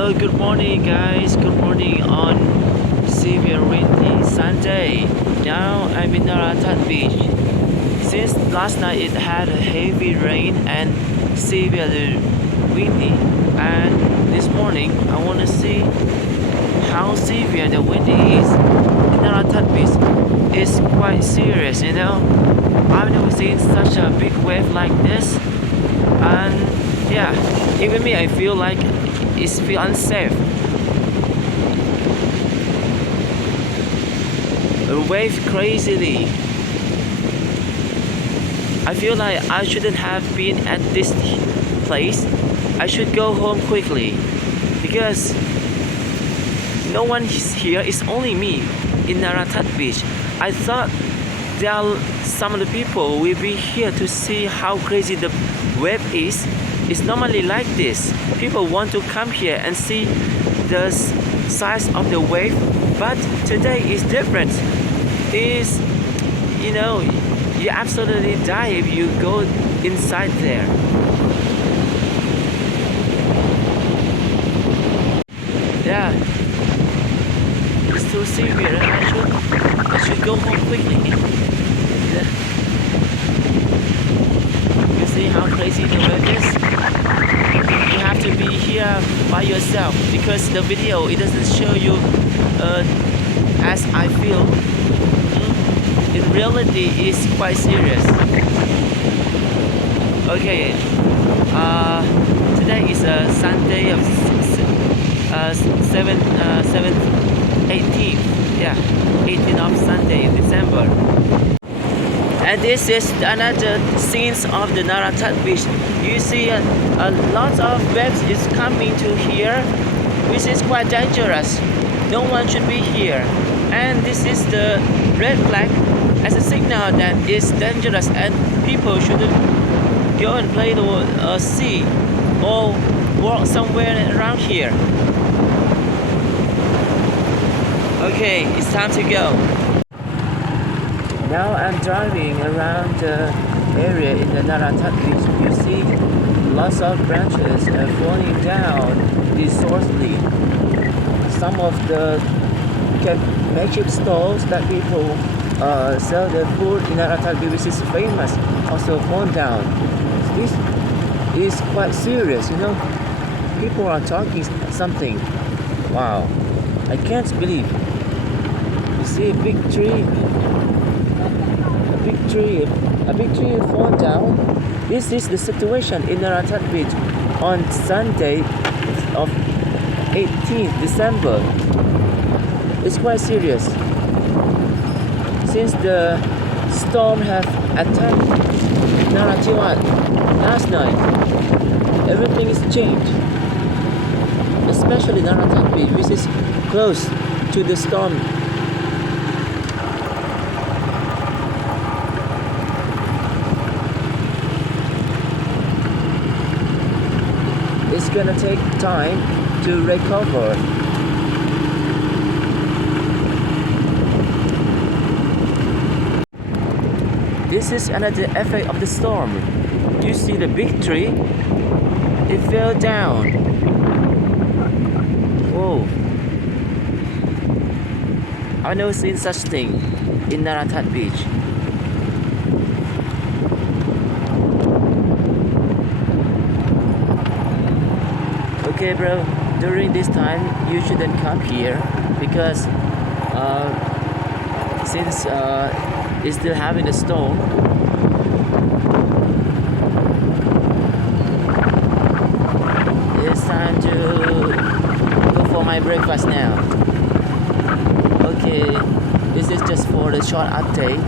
Hello, good morning guys. Good morning on severe windy Sunday. Now I'm in Naratat beach. Since last night it had a heavy rain and severely windy, and this morning I want to see how severe the wind is. In Naratat beach is quite serious, you know. I've never seen such a big wave like this, and yeah, even me I feel like it's feel unsafe. The wave crazily. I feel like I shouldn't have been at this place. I should go home quickly because no one is here. It's only me in Naratat beach. I thought there are some of the people will be here to see how crazy the wave is. It's normally like this. People want to come here and see the size of the wave, but today is different. Is, you know, you absolutely die if you go inside there. Yeah, it's too severe. I should go home quickly. Yeah. You see how crazy the wave is? You have to be here by yourself because the video it doesn't show you as I feel. In reality, it's quite serious. Okay, today is a Sunday of 18th. Yeah, 18th of Sunday in December. And this is another scenes of the Naratat beach. You see a lot of waves is coming to here, which is quite dangerous. No one should be here. And this is the red flag as a signal that it's dangerous and people shouldn't go and play the sea or walk somewhere around here. Okay, it's time to go. Now I'm driving around the area in the Naratat beach. You see lots of branches falling down resourcefully. Some of the makeshift stalls that people sell their food in Naratat beach, which is famous, also fall down. This is quite serious, you know. People are talking something. Wow, I can't believe. You see a big tree. A big tree fall down. This is the situation in Naratat beach on Sunday of 18th December. It's quite serious. Since the storm have attacked Naratat last night, everything is changed. Especially Naratat beach, which is close to the storm. It's gonna take time to recover. This is another effect of the storm. You see the big tree? It fell down. Whoa. I've never seen such thing in Naratat beach. Okay bro, during this time you shouldn't come here because since it's still having a storm, it's time to go for my breakfast now. Okay, this is just for the short update.